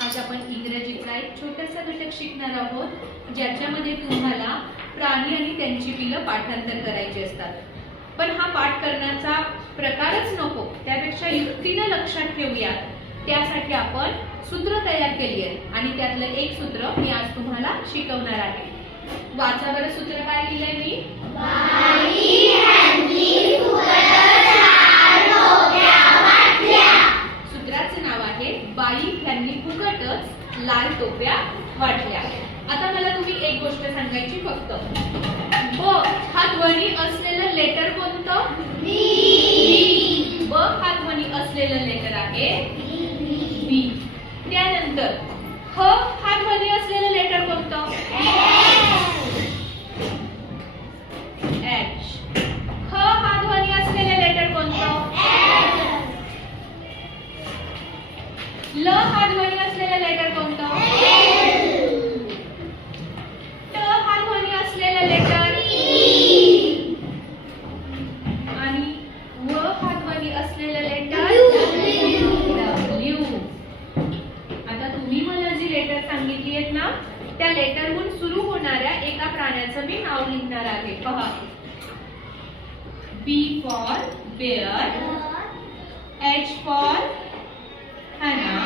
आज आपण इंग्रजीचा एक छोटासा घटक शिकणार आहोत ज्याच्यामध्ये तुम्हाला प्राणी आणि त्यांची पिलं पाठांतर करायची असतात। पण हा पाठ करण्याचा प्रकारच नको, त्यापेक्षा युक्तीने लक्षात ठेवूया। त्यासाठी आपण सूत्र तयार केली आहे आणि त्यातलं एक सूत्र मी आज तुम्हाला शिकवणार आहे। वाचा बरं सूत्र काय लिहिलंय मी? बाई ह्यांनी फुकटच लाल टोप्या वाटल्या। सूत्राचं नाव आहे बाई ह्यांनी फुकटच लाल टोप्या वाटल्या। आता मला तुम्ही एक गोष्ट सांगायची फक्त, ब हा ध्वनी असलेलं लेटर कोणतं? बी। ब हा ध्वनी असलेलं लेटर आहे बी। त्यानंतर ह हा ध्वनी असलेलं लेटर कोणतं? एच। ख हा ध्वनी असलेलं लेटर कोणतं? ल हा ध्वनी असलेलं लेटर कोणतं? ट हा ध्वनी असलेलं लेटर आणि व हा ध्वनी असलेलं लेटर डब्ल्यू। आता तुम्ही मला जी लेटर सांगितली आहेत ना, त्या लेटरहून सुरू होणाऱ्या एका प्राण्याचं मी नाव लिहिणार आहे। पहा, B for bear, H for Hannah,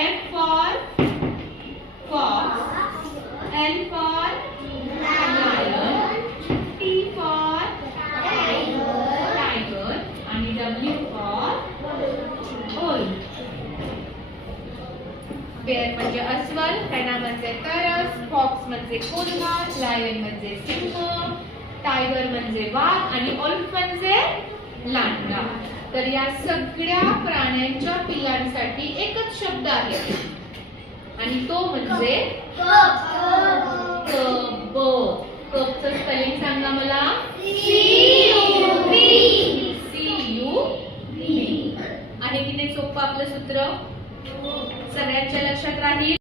F for fox, L for lion, T for tiger आणि W for wolf। बेअर म्हणजे अस्वल, हॅना म्हणजे तरस, फॉक्स म्हणजे कोल्हा, लायन म्हणजे सिंह, टायगर म्हणजे वाघ आणि ओल्फ म्हणजे लांडगा। तर या सगळ्या प्राण्यांच्या पिल्लांसाठी एकच शब्द आहे आणि तो म्हणजे कप। कपचं स्पेलिंग सांगा मला। CUP। आहे की नाही सोपं आपलं सूत्र? सगळ्यांच्या लक्षात राहील?